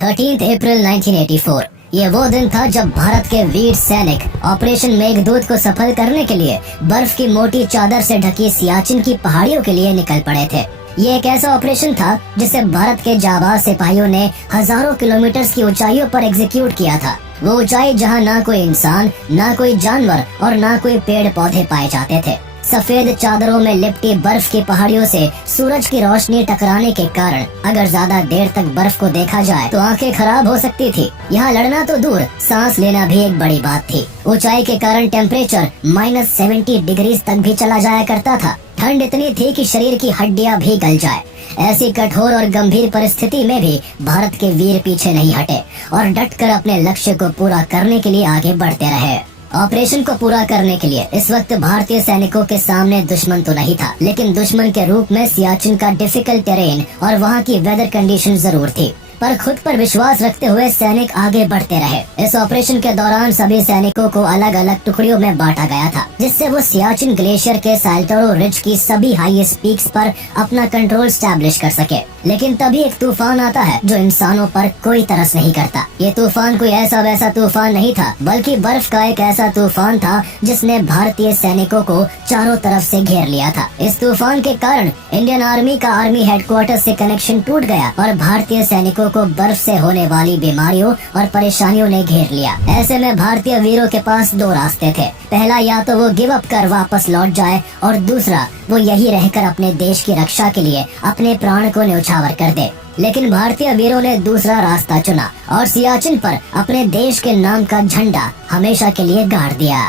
13 अप्रैल 1984 ये वो दिन था जब भारत के वीर सैनिक ऑपरेशन मेघदूत को सफल करने के लिए बर्फ की मोटी चादर से ढकी सियाचिन की पहाड़ियों के लिए निकल पड़े थे। ये एक ऐसा ऑपरेशन था जिसे भारत के जाबाज सिपाहियों ने हजारों किलोमीटर की ऊंचाइयों पर एग्जीक्यूट किया था। वो ऊंचाई जहां ना कोई इंसान, ना कोई जानवर और ना कोई पेड़ पौधे पाए जाते थे। सफेद चादरों में लिपटी बर्फ की पहाड़ियों से सूरज की रोशनी टकराने के कारण अगर ज्यादा देर तक बर्फ को देखा जाए तो आंखें खराब हो सकती थी। यहाँ लड़ना तो दूर, सांस लेना भी एक बड़ी बात थी। ऊंचाई के कारण टेम्परेचर -70 डिग्री तक भी चला जाया करता था। ठंड इतनी थी कि शरीर की हड्डियां भी गल जाए। ऐसी कठोर और गंभीर परिस्थिति में भी भारत के वीर पीछे नहीं हटे और डटकर अपने लक्ष्य को पूरा करने के लिए आगे बढ़ते रहे। ऑपरेशन को पूरा करने के लिए इस वक्त भारतीय सैनिकों के सामने दुश्मन तो नहीं था, लेकिन दुश्मन के रूप में सियाचिन का डिफिकल्ट टेरेन और वहाँ की वेदर कंडीशन जरूर थी। पर खुद पर विश्वास रखते हुए सैनिक आगे बढ़ते रहे। इस ऑपरेशन के दौरान सभी सैनिकों को अलग अलग टुकड़ियों में बांटा गया था, जिससे वो सियाचिन ग्लेशियर के साल्टोरो रिज की सभी हाईएस्ट पीक्स पर अपना कंट्रोल स्टैब्लिश कर सके। लेकिन तभी एक तूफान आता है जो इंसानों पर कोई तरस नहीं करता। ये तूफान कोई ऐसा वैसा तूफान नहीं था, बल्कि बर्फ का एक ऐसा तूफान था जिसने भारतीय सैनिकों को चारों तरफ से घेर लिया था। इस तूफान के कारण इंडियन आर्मी का आर्मी हेडक्वार्टर से कनेक्शन टूट गया और भारतीय सैनिकों को बर्फ से होने वाली बीमारियों और परेशानियों ने घेर लिया। ऐसे में भारतीय वीरों के पास दो रास्ते थे। पहला, या तो वो गिव अप कर वापस लौट जाए, और दूसरा वो यही रहकर अपने देश की रक्षा के लिए अपने प्राण को न्यौछावर कर दे। लेकिन भारतीय वीरों ने दूसरा रास्ता चुना और सियाचिन पर अपने देश के नाम का झंडा हमेशा के लिए गाड़ दिया।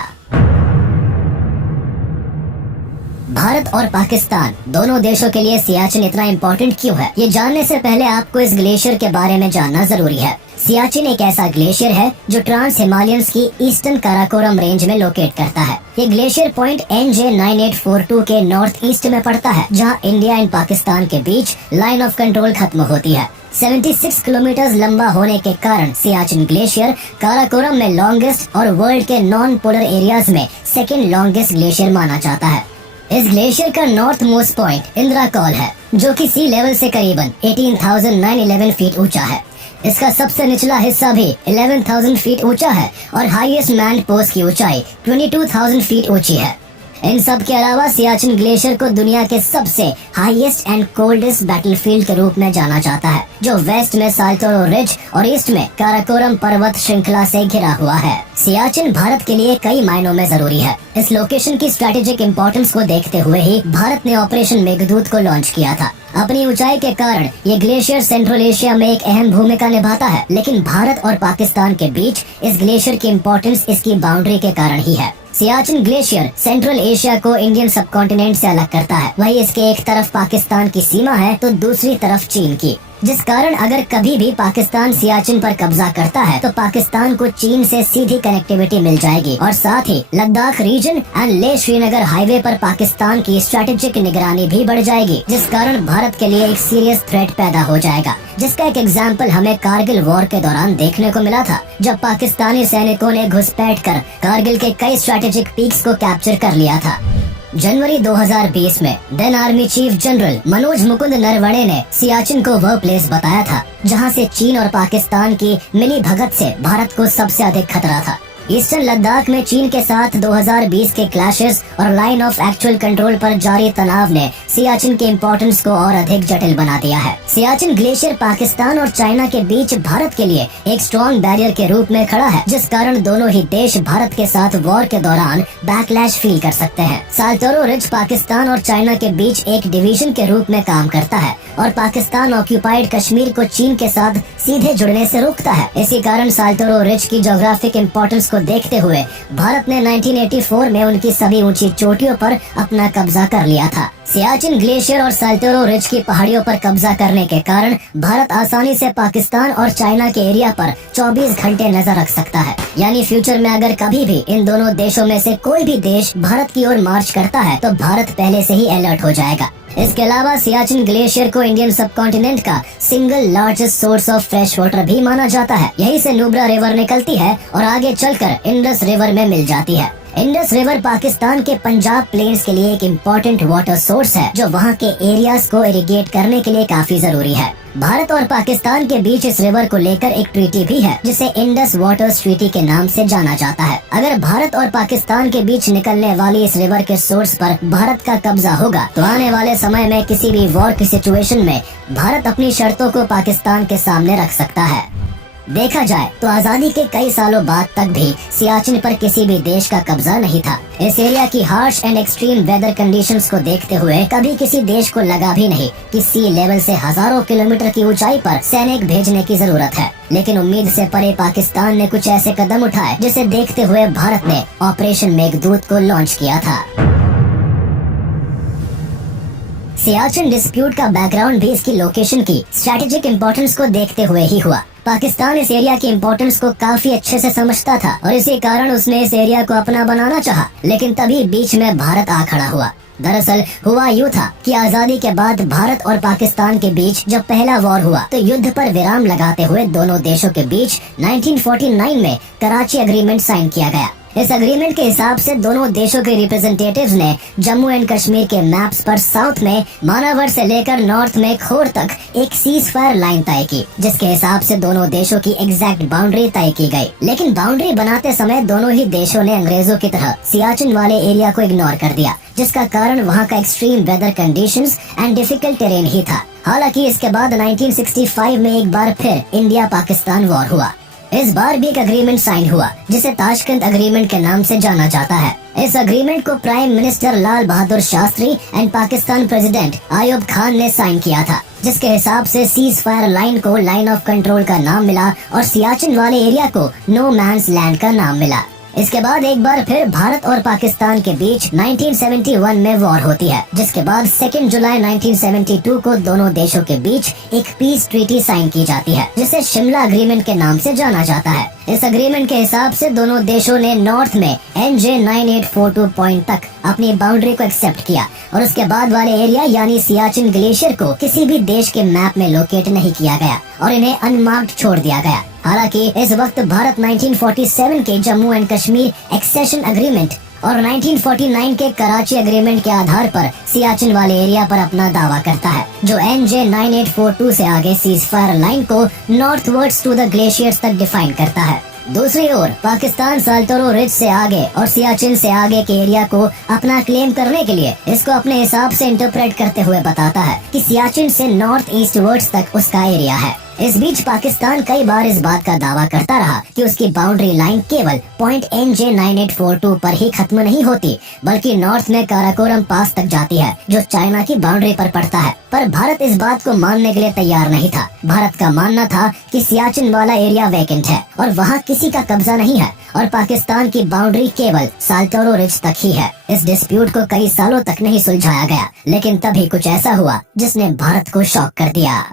भारत और पाकिस्तान दोनों देशों के लिए सियाचिन इतना इम्पोर्टेंट क्यों है, ये जानने से पहले आपको इस ग्लेशियर के बारे में जानना जरूरी है। सियाचिन एक ऐसा ग्लेशियर है जो ट्रांस हिमालयंस की ईस्टर्न काराकोरम रेंज में लोकेट करता है। ये ग्लेशियर पॉइंट NJ9842 के नॉर्थ ईस्ट में पड़ता है, जहाँ इंडिया एंड पाकिस्तान के बीच लाइन ऑफ कंट्रोल खत्म होती है। 76 किलोमीटर लंबा होने के कारण सियाचिन ग्लेशियर काराकोरम में लॉन्गेस्ट और वर्ल्ड के नॉन पोलर एरियाज में सेकेंड लॉन्गेस्ट ग्लेशियर माना जाता है। इस ग्लेशियर का north most point Indira call है, जो कि सी लेवल से करीबन 18,911 फीट ऊंचा है। इसका सबसे निचला हिस्सा भी 11,000 फीट ऊंचा है और हाईएस्ट मैन्ड पोस्ट की ऊंचाई 22,000 फीट ऊंची है। इन सब के अलावा सियाचिन ग्लेशियर को दुनिया के सबसे हाईएस्ट एंड कोल्डेस्ट बैटलफील्ड के रूप में जाना जाता है, जो वेस्ट में साल्टोरो रिज और ईस्ट में काराकोरम पर्वत श्रृंखला से घिरा हुआ है। सियाचिन भारत के लिए कई मायनों में जरूरी है। इस लोकेशन की स्ट्रेटेजिक इम्पोर्टेंस को देखते हुए ही भारत ने ऑपरेशन मेघदूत को लॉन्च किया था। अपनी ऊंचाई के कारण ये ग्लेशियर सेंट्रल एशिया में एक अहम भूमिका निभाता है, लेकिन भारत और पाकिस्तान के बीच इस ग्लेशियर की इम्पोर्टेंस इसकी बाउंड्री के कारण ही है। सियाचिन ग्लेशियर सेंट्रल एशिया को इंडियन सबकॉन्टिनेंट से अलग करता है। वही इसके एक तरफ पाकिस्तान की सीमा है तो दूसरी तरफ चीन की, जिस कारण अगर कभी भी पाकिस्तान सियाचिन पर कब्जा करता है तो पाकिस्तान को चीन से सीधी कनेक्टिविटी मिल जाएगी और साथ ही लद्दाख रीजन एंड ले श्रीनगर हाईवे पर पाकिस्तान की स्ट्रेटेजिक निगरानी भी बढ़ जाएगी, जिस कारण भारत के लिए एक सीरियस थ्रेट पैदा हो जाएगा। जिसका एक एग्जाम्पल हमें कारगिल वॉर के दौरान देखने को मिला था, जब पाकिस्तानी सैनिकों ने घुसपैठ कर कारगिल के कई स्ट्रेटेजिक पीक्स को कैप्चर कर लिया था। जनवरी 2020 में then army chief general Manoj Mukund Naravane ने सियाचिन को वह प्लेस बताया था जहां से चीन और पाकिस्तान की मिली भगत से भारत को सबसे अधिक खतरा था। ईस्टर्न लद्दाख में चीन के साथ 2020 के क्लैशेस और लाइन ऑफ एक्चुअल कंट्रोल पर जारी तनाव ने सियाचिन के इम्पोर्टेंस को और अधिक जटिल बना दिया है। सियाचिन ग्लेशियर पाकिस्तान और चाइना के बीच भारत के लिए एक स्ट्रॉन्ग बैरियर के रूप में खड़ा है, जिस कारण दोनों ही देश भारत के साथ वॉर के दौरान बैकलैश फील कर सकते हैं। साल्टोरो रिज पाकिस्तान और चाइना के बीच एक डिवीजन के रूप में काम करता है और पाकिस्तान ऑक्यूपाइड कश्मीर को चीन के साथ सीधे जुड़ने से रोकता है। इसी कारण साल्टोरो रिज की ज्योग्राफिक इम्पोर्टेंस को देखते हुए भारत ने 1984 में उनकी सभी ऊंची चोटियों पर अपना कब्जा कर लिया था। सियाचिन ग्लेशियर और साल्टोरो रिज की पहाड़ियों पर कब्जा करने के कारण भारत आसानी से पाकिस्तान और चाइना के एरिया पर 24 घंटे नजर रख सकता है। यानी फ्यूचर में अगर कभी भी इन दोनों देशों में से कोई भी देश भारत की ओर मार्च करता है तो भारत पहले से ही अलर्ट हो जाएगा। इसके अलावा सियाचिन ग्लेशियर को इंडियन सबकॉन्टिनेंट का single largest source of fresh water भी माना जाता है। यहीं से नुब्रा रिवर निकलती है और आगे चलकर इंडस रिवर में मिल जाती है। इंडस रिवर पाकिस्तान के पंजाब प्लेन्स के लिए एक इम्पोर्टेंट वाटर सोर्स है जो वहाँ के एरियाज को इरिगेट करने के लिए काफी जरूरी है। भारत और पाकिस्तान के बीच इस रिवर को लेकर एक ट्रीटी भी है जिसे इंडस वाटर्स ट्रीटी के नाम से जाना जाता है। अगर भारत और पाकिस्तान के बीच निकलने वाली इस रिवर के सोर्स पर भारत का कब्जा होगा तो आने वाले समय में किसी भी वॉर की सिचुएशन में भारत अपनी शर्तों को पाकिस्तान के सामने रख सकता है। देखा जाए तो आजादी के कई सालों बाद तक भी सियाचिन पर किसी भी देश का कब्जा नहीं था। इस एरिया की harsh and extreme weather conditions को देखते हुए कभी किसी देश को लगा भी नहीं कि सी लेवल से हजारों किलोमीटर की ऊंचाई पर सैनिक भेजने की जरूरत है। लेकिन उम्मीद से परे पाकिस्तान ने कुछ ऐसे कदम उठाए जिसे देखते हुए भारत ने ऑपरेशन मेघदूत को लॉन्च किया था। सियाचिन डिस्प्यूट का बैकग्राउंड भी इसकी लोकेशन की स्ट्रेटेजिक इम्पोर्टेंस को देखते हुए ही हुआ। पाकिस्तान इस एरिया की इम्पोर्टेंस को काफी अच्छे से समझता था और इसी कारण उसने इस एरिया को अपना बनाना चाहा। लेकिन तभी बीच में भारत आ खड़ा हुआ। दरअसल हुआ यूँ था कि आजादी के बाद भारत और पाकिस्तान के बीच जब पहला वॉर हुआ तो युद्ध पर विराम लगाते हुए दोनों देशों के बीच 1949 में कराची एग्रीमेंट साइन किया गया। इस एग्रीमेंट के हिसाब से दोनों देशों के रिप्रेजेंटेटिव्स ने जम्मू एंड कश्मीर के मैप्स पर साउथ में मानावर से लेकर नॉर्थ में खोर तक एक सीज फायर लाइन तय की, जिसके हिसाब से दोनों देशों की एग्जैक्ट बाउंड्री तय की गई। लेकिन बाउंड्री बनाते समय दोनों ही देशों ने अंग्रेजों की तरह सियाचिन वाले एरिया को इग्नोर कर दिया, जिसका कारण वहाँ का extreme weather conditions and difficult terrain ही था। हालांकि इसके बाद 1965 में एक बार फिर इंडिया पाकिस्तान वॉर हुआ। इस बार भी एक एग्रीमेंट साइन हुआ जिसे ताशकंद एग्रीमेंट के नाम से जाना जाता है। इस एग्रीमेंट को prime minister Lal Bahadur Shastri and Pakistan president Ayub Khan ने साइन किया था, जिसके हिसाब से सीज फायर लाइन को लाइन ऑफ कंट्रोल का नाम मिला और सियाचिन वाले एरिया को नो मैंस लैंड का नाम मिला। इसके बाद एक बार फिर भारत और पाकिस्तान के बीच 1971 में वॉर होती है, जिसके बाद 2 जुलाई 1972 को दोनों देशों के बीच एक पीस ट्रीटी साइन की जाती है, जिसे शिमला एग्रीमेंट के नाम से जाना जाता है। इस एग्रीमेंट के हिसाब से दोनों देशों ने नॉर्थ में NJ 9842 पॉइंट तक अपनी बाउंड्री को एक्सेप्ट किया और उसके बाद वाले एरिया यानी सियाचिन ग्लेशियर को किसी भी देश के मैप में लोकेट नहीं किया गया और इन्हें अनमार्क्ड छोड़ दिया गया। हालांकि इस वक्त भारत 1947 के Jammu and Kashmir accession agreement और 1949 के कराची एग्रीमेंट के आधार पर सियाचिन वाले एरिया पर अपना दावा करता है, जो NJ 9842 से आगे सीज फायर लाइन को नॉर्थवर्ड्स टू द ग्लेशियर्स तक डिफाइन करता है। दूसरी ओर पाकिस्तान साल्टोरो रिज से आगे और सियाचिन से आगे के एरिया को अपना क्लेम करने के लिए इसको अपने हिसाब से इंटरप्रेट करते हुए बताता है कि सियाचिन से नॉर्थ ईस्ट वर्ड्स तक उसका एरिया है। इस बीच पाकिस्तान कई बार इस बात का दावा करता रहा कि उसकी बाउंड्री लाइन केवल पॉइंट NJ 9842 पर ही खत्म नहीं होती, बल्कि नॉर्थ में काराकोरम पास तक जाती है, जो चाइना की बाउंड्री पर पड़ता है। पर भारत इस बात को मानने के लिए तैयार नहीं था। भारत का मानना था कि सियाचिन वाला एरिया वैकेंट है और वहाँ किसी का कब्जा नहीं है और पाकिस्तान की बाउंड्री केवल साल्टोरो रिज तक ही है। इस डिस्प्यूट को कई सालों तक नहीं सुलझाया गया, लेकिन तभी कुछ ऐसा हुआ जिसने भारत को शॉक कर दिया।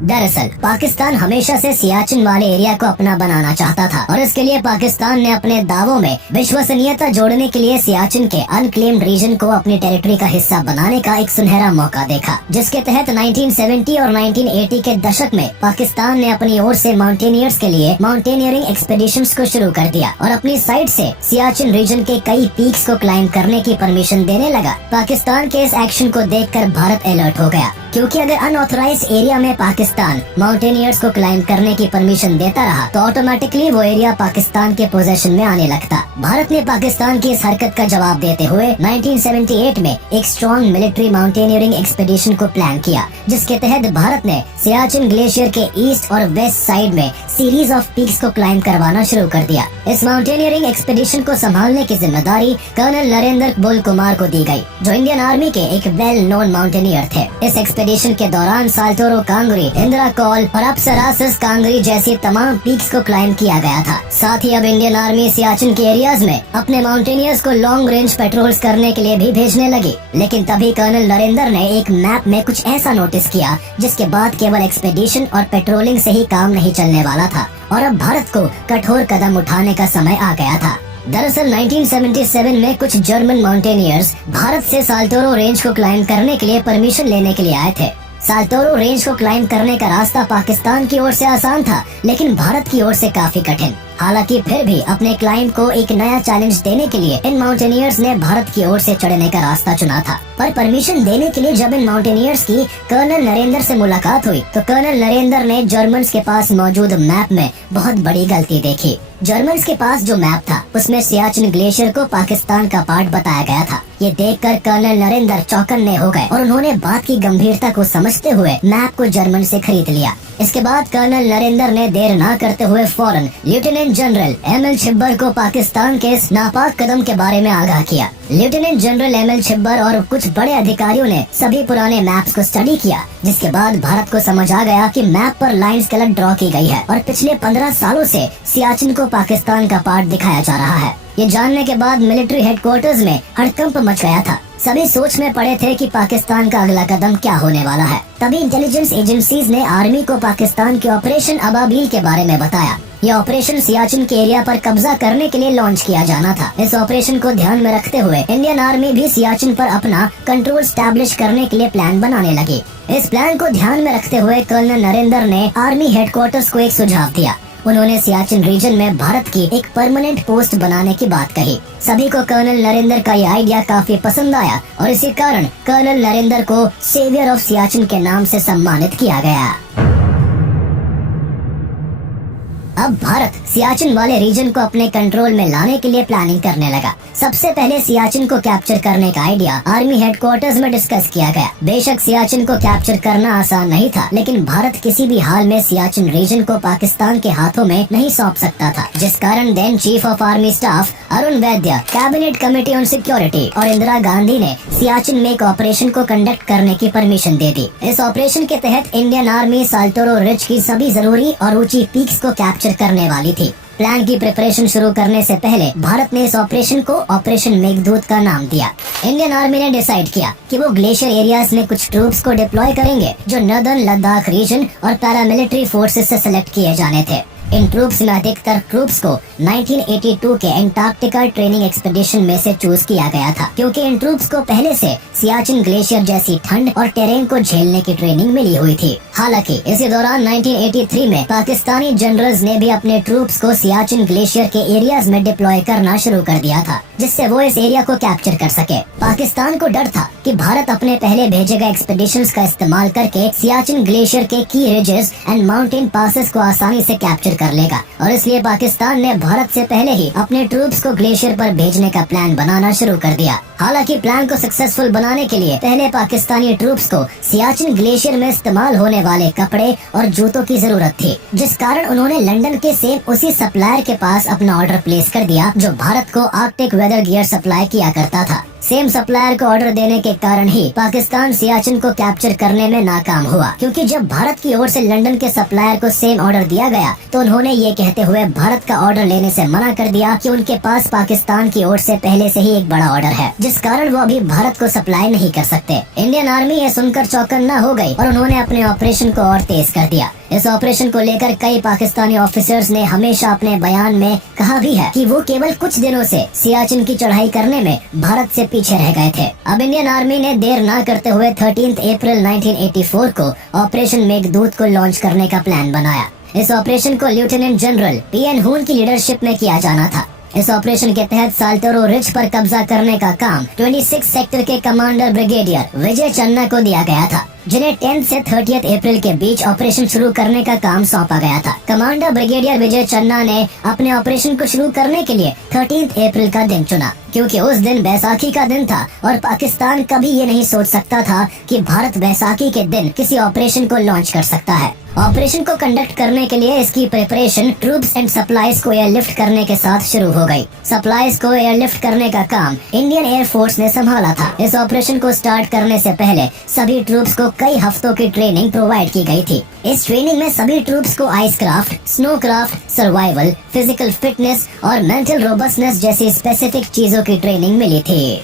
दरअसल पाकिस्तान हमेशा से सियाचिन वाले एरिया को अपना बनाना चाहता था और इसके लिए पाकिस्तान ने अपने दावों में विश्वसनीयता जोड़ने के लिए सियाचिन के अनक्लेम्ड रीजन को अपनी टेरिटरी का हिस्सा बनाने का एक सुनहरा मौका देखा, जिसके तहत 1970 और 1980 के दशक में पाकिस्तान ने अपनी ओर से माउंटेनियर्स के लिए माउंटेनियरिंग एक्सपेडिशंस को शुरू कर दिया और अपनी साइड से सियाचिन रीजन के कई पीक्स को क्लाइंब करने की परमिशन देने लगा। पाकिस्तान के इस एक्शन को देखकर भारत अलर्ट हो गया, क्योंकि अगर अनऑथराइज्ड एरिया में पाकिस्तान माउंटेनियर्स को क्लाइंब करने की परमिशन देता रहा तो ऑटोमेटिकली वो एरिया पाकिस्तान के पोजेशन में आने लगता। भारत ने पाकिस्तान की इस हरकत का जवाब देते हुए 1978 में एक स्ट्रॉन्ग मिलिट्री माउंटेनियरिंग एक्सपेडिशन को प्लान किया, जिसके तहत भारत ने सियाचिन ग्लेशियर के ईस्ट और वेस्ट साइड में सीरीज ऑफ पीक्स को क्लाइंब करवाना शुरू कर दिया। इस माउंटेनियरिंग एक्सपेडिशन को संभालने की जिम्मेदारी कर्नल नरेंद्र बुल कुमार को दी गई, जो इंडियन आर्मी के एक वेल नोन माउंटेनियर थे। इस एक्सपेडिशन के दौरान साल्टोरो कांगरी, इंदिरा कॉल और अप्सरासिस कांगरी जैसी तमाम पीक्स को क्लाइंब किया गया था। साथ ही अब इंडियन आर्मी सियाचिन के एरियाज में अपने माउंटेनियर्स को लॉन्ग रेंज पेट्रोल्स करने के लिए भी भेजने लगी। लेकिन तभी कर्नल नरेंद्र ने एक मैप में कुछ ऐसा नोटिस किया जिसके बाद केवल एक्सपेडिशन और पेट्रोलिंग से ही काम नहीं चलने वाला था और अब भारत को कठोर कदम उठाने का समय आ गया था। दरअसल 1977 में कुछ जर्मन माउंटेनियर्स भारत से साल्टोरो रेंज को क्लाइंब करने के लिए परमिशन लेने के लिए आए थे। साल्तोरो रेंज को क्लाइंब करने का रास्ता पाकिस्तान की ओर से आसान था, लेकिन भारत की ओर से काफी कठिन। हालांकि फिर भी अपने क्लाइंब को एक नया चैलेंज देने के लिए इन माउंटेनियर्स ने भारत की ओर से चढ़ने का रास्ता चुना था। पर परमिशन देने के लिए जब इन माउंटेनियर्स की कर्नल नरेंद्र से मुलाकात हुई तो कर्नल नरेंद्र ने जर्मन्स के पास मौजूद मैप में बहुत बड़ी गलती देखी। जर्मन्स के पास जो मैप था उसमें सियाचिन ग्लेशियर को पाकिस्तान का पार्ट बताया गया था। ये देखकर कर्नल नरेंद्र चौकन्ने हो गए और उन्होंने बात की गंभीरता को समझते हुए मैप को जर्मन से खरीद लिया। इसके बाद कर्नल नरेंद्र ने देर न करते हुए फौरन लेफ्टिनेंट जनरल एमएल छिब्बर को पाकिस्तान के इस नापाक कदम के बारे में आगाह किया। लेफ्टिनेंट जनरल एमएल छिब्बर और कुछ बड़े अधिकारियों ने सभी पुराने मैप्स को स्टडी किया, जिसके बाद भारत को समझ आ गया कि मैप पर लाइंस गलत ड्रॉ की गई है और पिछले 15 सालों से सियाचिन को पाकिस्तान का पार्ट दिखाया जा रहा है। ये जानने के बाद मिलिट्री हेडक्वार्टर्स में हड़कंप मच गया था। सभी सोच में पड़े थे कि पाकिस्तान का अगला कदम क्या होने वाला है। तभी इंटेलिजेंस एजेंसीज ने आर्मी को पाकिस्तान के ऑपरेशन अबाबील के बारे में बताया। यह ऑपरेशन सियाचिन के एरिया पर कब्जा करने के लिए लॉन्च किया जाना था। इस ऑपरेशन को ध्यान में रखते हुए इंडियन आर्मी भी सियाचिन पर अपना कंट्रोल स्टैब्लिश करने के लिए प्लान बनाने लगी। इस प्लान को ध्यान में रखते हुए कर्नल नरेंद्र ने आर्मी हेडक्वार्टर्स को एक सुझाव दिया। उन्होंने सियाचिन रीजन में भारत की एक परमानेंट पोस्ट बनाने की बात कही। सभी को कर्नल नरेंद्र का ये आइडिया काफी पसंद आया और इसी कारण कर्नल नरेंद्र को सेवियर ऑफ सियाचिन के नाम से सम्मानित किया गया। अब भारत सियाचिन वाले रीजन को अपने कंट्रोल में लाने के लिए प्लानिंग करने लगा। सबसे पहले सियाचिन को कैप्चर करने का आइडिया आर्मी हेडक्वार्टर्स में डिस्कस किया गया। बेशक सियाचिन को कैप्चर करना आसान नहीं था, लेकिन भारत किसी भी हाल में सियाचिन रीजन को पाकिस्तान के हाथों में नहीं सौंप सकता था, जिस कारण then chief of army staff Arun Vaidya, cabinet committee on security और इंदिरा गांधी ने सियाचिन में एक ऑपरेशन को कंडक्ट करने की परमिशन दे दी। इस ऑपरेशन के तहत इंडियन आर्मी साल्तोरो रिज की सभी जरूरी और ऊंची पीक्स को कैप्चर करने वाली थी। प्लान की प्रिपरेशन शुरू करने से पहले भारत ने इस ऑपरेशन को ऑपरेशन मेघदूत का नाम दिया। इंडियन आर्मी ने डिसाइड किया कि वो ग्लेशियर एरियाज में कुछ ट्रूप्स को डिप्लॉय करेंगे जो नॉर्दर्न लद्दाख रीजन और पैरामिलिट्री फोर्सेस से सिलेक्ट किए जाने थे। इन ट्रूप्स में अधिकतर ट्रूप्स को 1982 के एंटार्क्टिका ट्रेनिंग एक्सपेडिशन में से चूज किया गया था, क्योंकि इन ट्रूप्स को पहले से सियाचिन ग्लेशियर जैसी ठंड और टेरेन को झेलने की ट्रेनिंग मिली हुई थी। हालांकि इसी दौरान 1983 में पाकिस्तानी जनरल्स ने भी अपने ट्रूप्स को सियाचिन ग्लेशियर के एरियाज में डिप्लॉय करना शुरू कर दिया था, जिससे वो इस एरिया को कैप्चर कर सके। पाकिस्तान को डर था कि भारत अपने पहले भेजे गए एक्सपेडिशंस का इस्तेमाल करके सियाचिन ग्लेशियर के की रिजेस एंड माउंटेन पासेस को आसानी से कैप्चर कर लेगा, और इसलिए पाकिस्तान ने भारत से पहले ही अपने ट्रूप्स को ग्लेशियर पर भेजने का प्लान बनाना शुरू कर दिया। हालांकि प्लान को सक्सेसफुल बनाने के लिए पहले पाकिस्तानी ट्रूप्स को सियाचिन ग्लेशियर में इस्तेमाल होने वाले कपड़े और जूतों की जरूरत थी, जिस कारण उन्होंने लंदन के सेम उसी सप्लायर के पास अपना ऑर्डर प्लेस कर दिया जो भारत को आर्कटिक वेदर गियर सप्लाई किया करता था। सेम सप्लायर को ऑर्डर देने के कारण ही पाकिस्तान सियाचिन को कैप्चर करने में नाकाम हुआ, क्योंकि जब भारत की ओर से लंदन के सप्लायर को सेम ऑर्डर दिया गया तो उन्होंने ये कहते हुए भारत का ऑर्डर लेने से मना कर दिया कि उनके पास पाकिस्तान की ओर से पहले से ही एक बड़ा ऑर्डर है, जिस कारण वो अभी भारत को सप्लाई नहीं कर सकते। इंडियन आर्मी ये सुनकर चौकन्ना हो गई और उन्होंने अपने ऑपरेशन को और तेज कर दिया। इस ऑपरेशन को लेकर कई पाकिस्तानी ऑफिसर्स ने हमेशा अपने बयान में कहा भी है कि वो केवल कुछ दिनों से सियाचिन की चढ़ाई करने में भारत से पीछे रह गए थे। अब इंडियन आर्मी ने देर न करते हुए 13 अप्रैल 1984 को ऑपरेशन मेघदूत को लॉन्च करने का प्लान बनाया। इस ऑपरेशन को लेफ्टिनेंट जनरल पीएन हून की लीडरशिप में किया जाना था। इस ऑपरेशन के तहत साल्तोरो रिज पर कब्जा करने का काम 26 सेक्टर के कमांडर ब्रिगेडियर विजय चन्ना को दिया गया था, जिन्हें 10 से 30 अप्रैल के बीच ऑपरेशन शुरू करने का काम सौंपा गया था। कमांडर ब्रिगेडियर विजय चन्ना ने अपने ऑपरेशन को शुरू करने के लिए 13 अप्रैल का दिन चुना, क्योंकि उस दिन बैसाखी का दिन था और पाकिस्तान कभी ये नहीं सोच सकता था कि भारत बैसाखी के दिन किसी ऑपरेशन को लॉन्च कर सकता है। ऑपरेशन को कंडक्ट करने के लिए इसकी प्रिपरेशन ट्रूप्स एंड सप्लाईज को एयरलिफ्ट करने के साथ शुरू हो गई। सप्लाईज को एयरलिफ्ट करने का काम इंडियन एयरफोर्स ने संभाला था। इस ऑपरेशन को स्टार्ट करने से पहले सभी ट्रूप्स को कई हफ्तों की ट्रेनिंग प्रोवाइड की गई थी। इस ट्रेनिंग में सभी ट्रूप्स को ice craft, snow craft, survival, physical fitness और मेंटल रोबस्टनेस जैसी स्पेसिफिक चीजों की ट्रेनिंग मिली थी।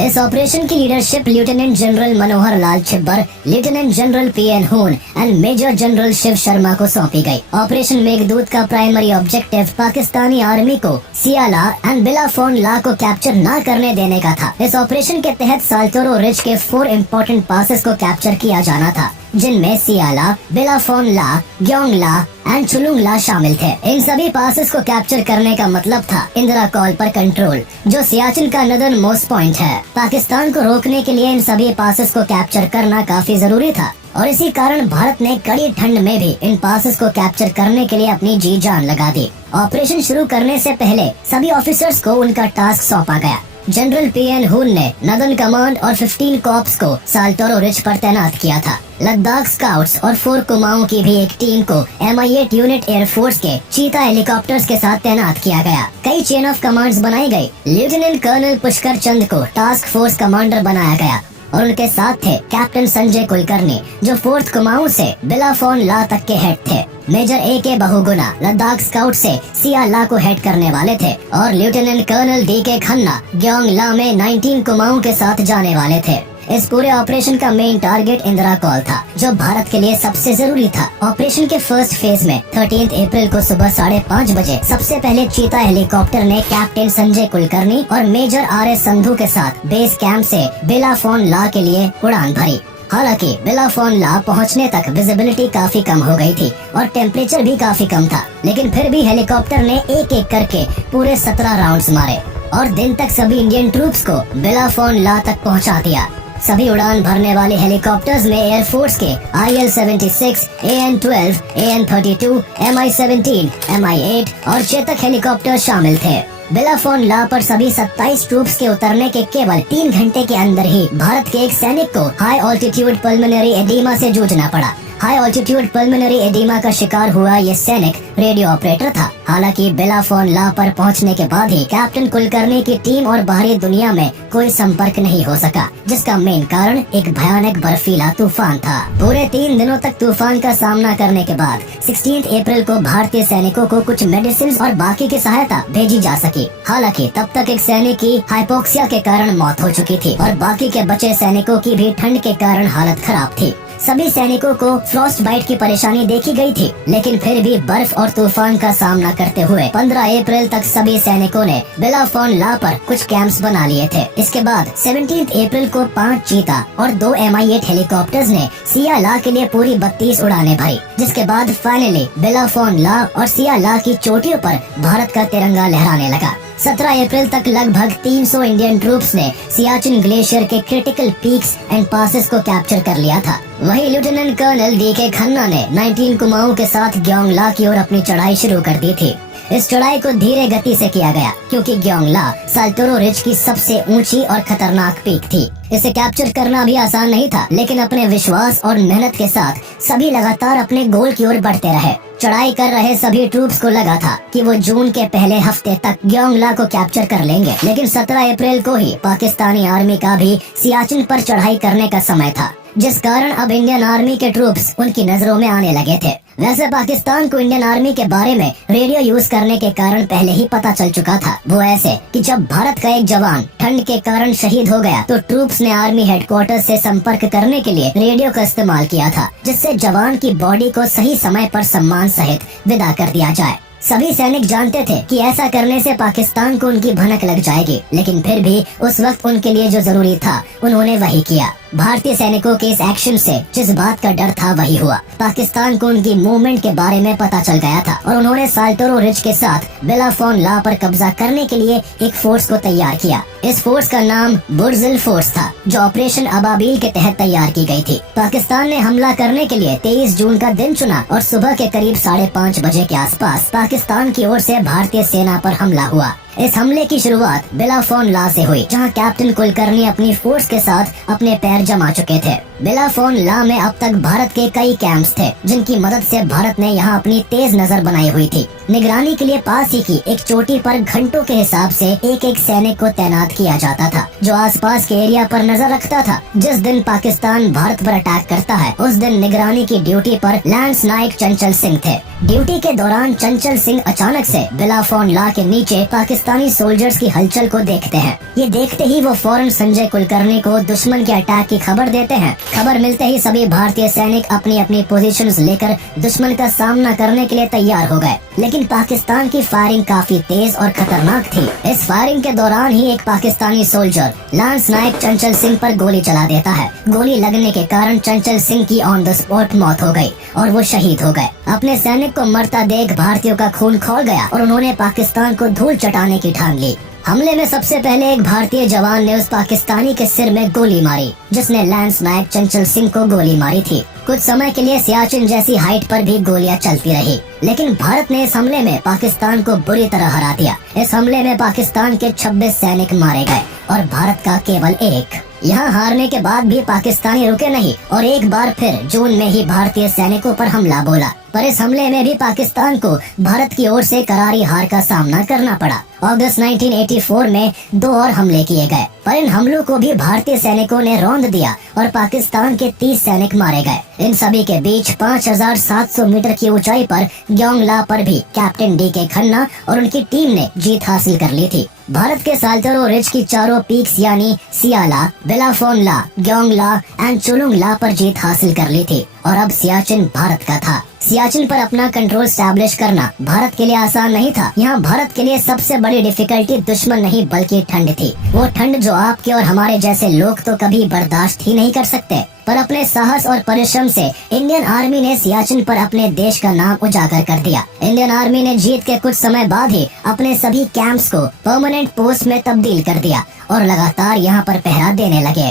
इस ऑपरेशन की leadership lieutenant general Manohar Lal Chhibber, lieutenant general PN Hoon and major general Shiv Sharma को सौंपी गई। ऑपरेशन मेघदूत का प्राइमरी ऑब्जेक्टिव पाकिस्तानी आर्मी को सियाला एंड बिलाफोन ला को कैप्चर न करने देने का था। इस ऑपरेशन के तहत साल्टोरो रिज के 4 इम्पोर्टेंट पासेस को कैप्चर किया जाना था, जिनमें सियाला, बिलाफोन ला, ग्योंग ला एंड चुलुंग ला शामिल थे। इन सभी पासेस को कैप्चर करने का मतलब था इंदिरा कॉल पर कंट्रोल, जो सियाचिन का नदर्न मोस्ट पॉइंट है। पाकिस्तान को रोकने के लिए इन सभी पासेस को कैप्चर करना काफी जरूरी था और इसी कारण भारत ने कड़ी ठंड में भी इन पासेस को कैप्चर करने के लिए अपनी जी जान लगा दी। ऑपरेशन शुरू करने से पहले सभी ऑफिसर्स को उनका टास्क सौंपा गया। जनरल पीएन हून ने नदर्न कमांड और 15 कॉर्प्स को साल्टोरो रिज पर तैनात किया था। लद्दाख स्काउट्स और 4 कुमाऊं की भी एक टीम को MI8 यूनिट एयरफोर्स के चीता हेलीकॉप्टर्स के साथ तैनात किया गया। कई चेन ऑफ कमांड्स बनाई गई। लेफ्टिनेंट कर्नल पुष्कर चंद को टास्क फोर्स कमांडर बनाया गया और उनके साथ थे कैप्टन संजय कुलकर्णी, जो 4th कुमाऊं से बिलाफोन ला तक के हेड थे। Major AK Bahuguna Ladakh scout से सिया ला को हेड करने वाले थे और lieutenant colonel DK Khanna Gyong La में 19 कुमाऊं के साथ जाने वाले थे। इस पूरे ऑपरेशन का मेन टारगेट इंदिरा कॉल था, जो भारत के लिए सबसे जरूरी था। ऑपरेशन के फर्स्ट फेज में 13 अप्रैल को सुबह 5:30 बजे सबसे पहले चीता हेलीकॉप्टर ने कैप्टन संजय कुलकर्णी और मेजर RS संधू के साथ बेस कैंप से बिलाफोन ला के लिए उड़ान भरी। हालांकि बिलाफोन ला पहुंचने तक विजिबिलिटी काफी कम हो गई थी और टेम्परेचर भी काफी कम था, लेकिन फिर भी हेलीकॉप्टर ने एक-एक करके पूरे 17 राउंड्स मारे और दिन तक सभी इंडियन ट्रूप्स को बिलाफोन ला तक पहुंचा दिया। सभी उड़ान भरने वाले हेलीकॉप्टर्स में एयरफोर्स के IL-76, AN-12, AN-32, MI-17, MI-8 और चेतक हेलीकॉप्टर शामिल थे। बिलाफोन ला पर सभी 27 ट्रूप्स के उतरने के केवल 3 घंटे के अंदर ही भारत के एक सैनिक को हाई ऑल्टीट्यूड पल्मोनरी एडीमा से जूझना पड़ा। हाई ऑल्टीट्यूड पल्मोनरी एडीमा का शिकार हुआ ये सैनिक रेडियो ऑपरेटर था। हालांकि बिलाफोन ला पर पहुंचने के बाद ही कैप्टन कुलकर्णी की टीम और बाहरी दुनिया में कोई संपर्क नहीं हो सका, जिसका मेन कारण एक भयानक बर्फीला तूफान था। पूरे 3 दिनों तक तूफान का सामना करने के बाद 16 अप्रैल को भारतीय सैनिकों को कुछ मेडिसिन और बाकी की सहायता भेजी जा सकी। हालांकि तब तक एक सैनिक की हाइपोक्सिया के कारण मौत हो चुकी थी और बाकी के बचे सैनिकों की भी ठंड के कारण हालत खराब थी। सभी सैनिकों को फ्रॉस्ट बाइट की परेशानी देखी गई थी, लेकिन फिर भी बर्फ और तूफान का सामना करते हुए 15 अप्रैल तक सभी सैनिकों ने बिलाफोन ला पर कुछ कैंप्स बना लिए थे। इसके बाद 17 अप्रैल को 5 चीता और 2 MI-8 हेलीकॉप्टर्स ने सिया ला के लिए पूरी 32 उड़ानें भरी, जिसके बाद फाइनली बिलाफोन ला और सिया ला की चोटियों पर भारत का तिरंगा लहराने लगा। 17 अप्रैल तक लगभग 300 इंडियन ट्रूप्स ने सियाचिन ग्लेशियर के क्रिटिकल पीक्स एंड पासेस को कैप्चर कर लिया था। वहीं लेफ्टिनेंट कर्नल DK खन्ना ने 19 कुमाऊं के साथ ग्योंग ला की ओर अपनी चढ़ाई शुरू कर दी थी। इस चढ़ाई को धीरे गति से किया गया क्योंकि ग्योंग ला साल्टोरो रिज की सबसे ऊंची और खतरनाक पीक थी। इसे कैप्चर करना भी आसान नहीं था, लेकिन अपने विश्वास और मेहनत के साथ सभी लगातार अपने गोल की ओर बढ़ते रहे। चढ़ाई कर रहे सभी ट्रूप्स को लगा था कि वो जून के पहले हफ्ते तक ग्योंग ला को कैप्चर कर लेंगे, लेकिन 17 अप्रैल को ही पाकिस्तानी आर्मी का भी सियाचिन पर चढ़ाई करने का समय था, जिस कारण अब इंडियन आर्मी के ट्रूप्स उनकी नजरों में आने लगे थे। वैसे पाकिस्तान को इंडियन आर्मी के बारे में रेडियो यूज करने के कारण पहले ही पता चल चुका था। वो ऐसे कि जब भारत का एक जवान ठंड के कारण शहीद हो गया तो ट्रूप्स ने आर्मी हेडक्वार्टर से संपर्क करने के लिए रेडियो का इस्तेमाल किया था, जिससे जवान की बॉडी को सही समय पर सम्मान सहित विदा कर दिया जाए। सभी सैनिक जानते थे कि ऐसा करने से पाकिस्तान को उनकी भनक लग जाएगी, लेकिन फिर भी उस वक्त उनके लिए जो जरूरी था उन्होंने वही किया। भारतीय सैनिकों के इस एक्शन से जिस बात का डर था वही हुआ। पाकिस्तान को उनकी मूवमेंट के बारे में पता चल गया था और उन्होंने साल्टोरो रिज के साथ बिलाफोन ला पर कब्जा करने के लिए एक फोर्स को तैयार किया। इस फोर्स का नाम बुर्जिल फोर्स था, जो ऑपरेशन अबाबील के तहत तैयार की गई थी। पाकिस्तान ने हमला करने के लिए 23 जून का दिन चुना और सुबह के करीब 5:30 बजे के आसपास पाकिस्तान की ओर से भारतीय सेना पर हमला हुआ। इस हमले की शुरुआत बिलाफोन ला से हुई, जहां कैप्टन कुलकर्णी अपनी फोर्स के साथ अपने पैर जमा चुके थे। बिलाफोन ला में अब तक भारत के कई कैंप्स थे जिनकी मदद से भारत ने यहाँ अपनी तेज नजर बनाई हुई थी। निगरानी के लिए पास ही की एक चोटी पर घंटों के हिसाब से एक एक सैनिक को तैनात किया जाता था जो आसपास के एरिया पर नजर रखता था। जिस दिन पाकिस्तान भारत पर अटैक करता है उस दिन निगरानी की ड्यूटी पर लैंस नायक चंचल सिंह थे। ड्यूटी के दौरान चंचल सिंह अचानक से बिलाफोन ला के नीचे पाकिस्तानी सोल्जर्स की हलचल को देखते हैं। ये देखते ही वो फौरन संजय कुलकर्णी को दुश्मन के अटैक की खबर देते हैं। खबर मिलते ही सभी भारतीय सैनिक अपनी अपनी पोजीशंस लेकर दुश्मन का सामना करने के लिए तैयार हो गए। लेकिन पाकिस्तान की फायरिंग काफी तेज और खतरनाक थी। इस फायरिंग के दौरान ही एक पाकिस्तानी सोल्जर लांस नायक चंचल सिंह पर गोली चला देता है। गोली लगने के कारण चंचल सिंह की ऑन द स्पॉट मौत हो गई और वो शहीद हो गए। अपने सैनिक को मरता देख भारतीयों का खून खौल गया और उन्होंने पाकिस्तान को धूल चटाने की ठान ली। हमले में सबसे पहले एक भारतीय जवान ने उस पाकिस्तानी के सिर में गोली मारी जिसने लैंस नायक चंचल सिंह को गोली मारी थी। कुछ समय के लिए सियाचिन जैसी हाइट पर भी गोलियां चलती रही, लेकिन भारत ने इस हमले में पाकिस्तान को बुरी तरह हरा दिया। इस हमले में पाकिस्तान के 26 सैनिक मारे गए और भारत का केवल 1। यहाँ हारने के बाद भी पाकिस्तानी रुके नहीं और एक बार फिर जून में ही भारतीय सैनिकों पर हमला बोला। पर इस हमले में भी पाकिस्तान को भारत की ओर से करारी हार का सामना करना पड़ा। अगस्त 1984 में 2 और हमले किए गए, पर इन हमलों को भी भारतीय सैनिकों ने रौंद दिया और पाकिस्तान के 30 सैनिक मारे गए। इन सभी के बीच 5700 मीटर की ऊंचाई पर ग्योंगला पर भी कैप्टन डी.के. खन्ना और उनकी टीम ने जीत हासिल कर ली थी। भारत के साल्टोरो रिज की चारों पीक्स यानी सियाला, बिलाफोन ला, ग्योंगला एंड चुलुंग ला पर जीत हासिल कर ली थी और अब सियाचिन भारत का था। सियाचिन पर अपना कंट्रोल स्टैब्लिश करना भारत के लिए आसान नहीं था। यहाँ भारत के लिए सबसे बड़ी डिफिकल्टी दुश्मन नहीं बल्कि ठंड थी। वो ठंड जो आपके और हमारे जैसे लोग तो कभी बर्दाश्त ही नहीं कर सकते। पर अपने साहस और परिश्रम से इंडियन आर्मी ने सियाचिन पर अपने देश का नाम उजागर कर दिया। इंडियन आर्मी ने जीत के कुछ समय बाद ही अपने सभी कैंप्स को परमानेंट पोस्ट में तब्दील कर दिया और लगातार यहाँ पर पहरा देने लगे।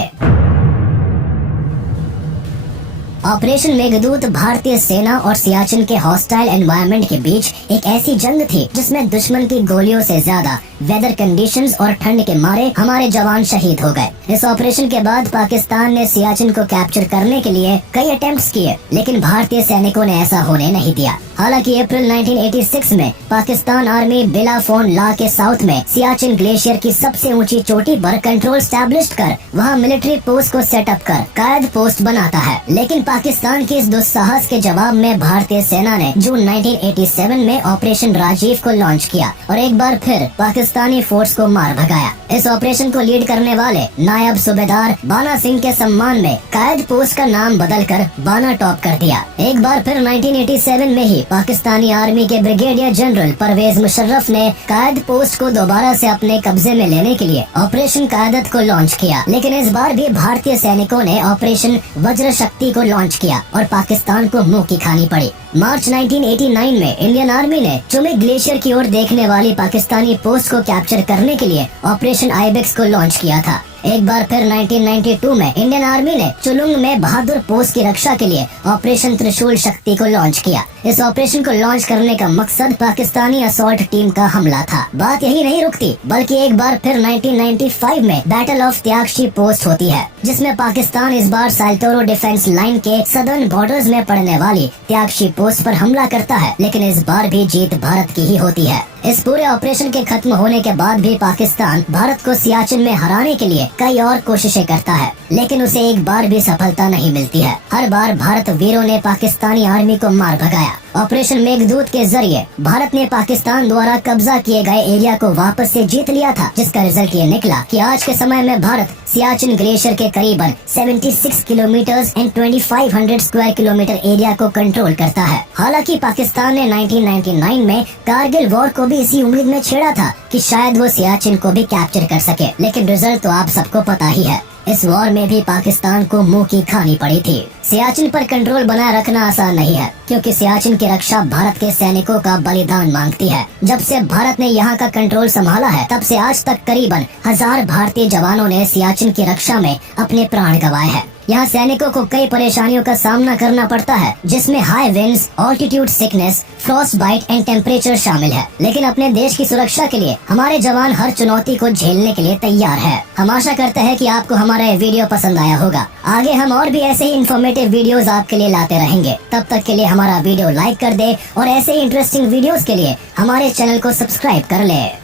ऑपरेशन मेघदूत भारतीय सेना और सियाचिन के हॉस्टाइल एनवायरनमेंट के बीच एक ऐसी जंग थी जिसमें दुश्मन की गोलियों से ज्यादा वेदर कंडीशंस और ठंड के मारे हमारे जवान शहीद हो गए। इस ऑपरेशन के बाद पाकिस्तान ने सियाचिन को कैप्चर करने के लिए कई अटेम्प्ट्स किए, लेकिन भारतीय सैनिकों ने ऐसा होने नहीं दिया। हालांकि अप्रैल 1986 में पाकिस्तान आर्मी बिलाफोन ला के साउथ में सियाचिन ग्लेशियर की सबसे ऊंची चोटी पर कंट्रोल स्टैब्लिश कर वहां मिलिट्री पोस्ट को सेटअप कर कायद पोस्ट बनाता है। लेकिन पाकिस्तान के इस दुस्साहस के जवाब में भारतीय सेना ने जून 1987 में ऑपरेशन राजीव को लॉन्च किया और एक बार फिर पाकिस्तानी फोर्स को मार भगाया। इस ऑपरेशन को लीड करने वाले नायब सूबेदार बाना सिंह के सम्मान में कायद पोस्ट का नाम बदलकर बाना टॉप कर दिया। एक बार फिर 1987 में ही पाकिस्तानी आर्मी के ब्रिगेडियर जनरल परवेज मुशर्रफ ने कायद पोस्ट को दोबारा से अपने कब्जे में लेने के लिए ऑपरेशन कायदत को लॉन्च किया। लेकिन इस बार भी भारतीय सैनिकों ने ऑपरेशन वज्र शक्ति को लॉन्च किया और पाकिस्तान को मुंह की खानी पड़ी। मार्च 1989 में इंडियन आर्मी ने चुमिक ग्लेशियर की ओर देखने वाली पाकिस्तानी पोस्ट को कैप्चर करने के लिए ऑपरेशन आइबेक्स को लॉन्च किया था। एक बार फिर 1992 में इंडियन आर्मी ने चुलुंग में बहादुर पोस्ट की रक्षा के लिए ऑपरेशन त्रिशूल शक्ति को लॉन्च किया। इस ऑपरेशन को लॉन्च करने का मकसद पाकिस्तानी असॉल्ट टीम का हमला था। बात यही नहीं रुकती, बल्कि एक बार फिर 1995 में बैटल ऑफ त्यागशी पोस्ट होती है, जिसमें पाकिस्तान इस बार साल्टोरो डिफेंस लाइन के सदर्न बॉर्डर्स में पड़ने वाली त्यागशी पोस्ट पर हमला करता है। लेकिन इस बार भी जीत भारत की ही होती है। इस पूरे ऑपरेशन के खत्म होने के बाद भी पाकिस्तान भारत को सियाचिन में हराने के लिए कई और कोशिशें करता है, लेकिन उसे एक बार भी सफलता नहीं मिलती है। हर बार भारत वीरों ने पाकिस्तानी आर्मी को मार भगाया। ऑपरेशन मेघदूत के जरिए भारत ने पाकिस्तान द्वारा कब्जा किए गए एरिया को वापस से जीत लिया था, जिसका रिजल्ट ये निकला कि आज के समय में भारत सियाचिन ग्लेशियर के करीबन 76 kilometre and 2500 square kilometre area को कंट्रोल करता है। हालांकि पाकिस्तान ने 1999 में कारगिल वॉर को भी इसी उम्मीद में छेड़ा था कि शायद वो सियाचिन को भी कैप्चर कर सके, लेकिन रिजल्ट तो आप सबको पता ही है। इस वॉर में भी पाकिस्तान को मुंह की खानी पड़ी थी। सियाचिन पर कंट्रोल बनाए रखना आसान नहीं है, क्योंकि सियाचिन की रक्षा भारत के सैनिकों का बलिदान मांगती है। जब से भारत ने यहाँ का कंट्रोल संभाला है, तब से आज तक करीबन 1000 भारतीय जवानों ने सियाचिन की रक्षा में अपने प्राण गंवाए हैं। यहाँ सैनिकों को कई परेशानियों का सामना करना पड़ता है, जिसमें high winds, altitude sickness, frost bite and temperature शामिल है। लेकिन अपने देश की सुरक्षा के लिए हमारे जवान हर चुनौती को झेलने के लिए तैयार है। हम आशा करते हैं कि आपको हमारा ये वीडियो पसंद आया होगा। आगे हम और भी ऐसे ही इन्फॉर्मेटिव वीडियोस आपके लिए लाते रहेंगे। तब तक के लिए हमारा वीडियो लाइक कर दे और ऐसे ही इंटरेस्टिंग वीडियोस के लिए हमारे चैनल को सब्सक्राइब कर ले।